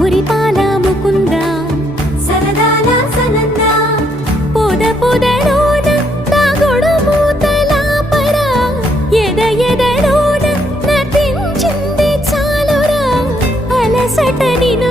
మురిపాల ముకుంద సరదాల సనంద పొద పొదలోన దాగుడు మూతల పర ఎద ఎదలోన నటించింది చాలురా అలసట నిన్ను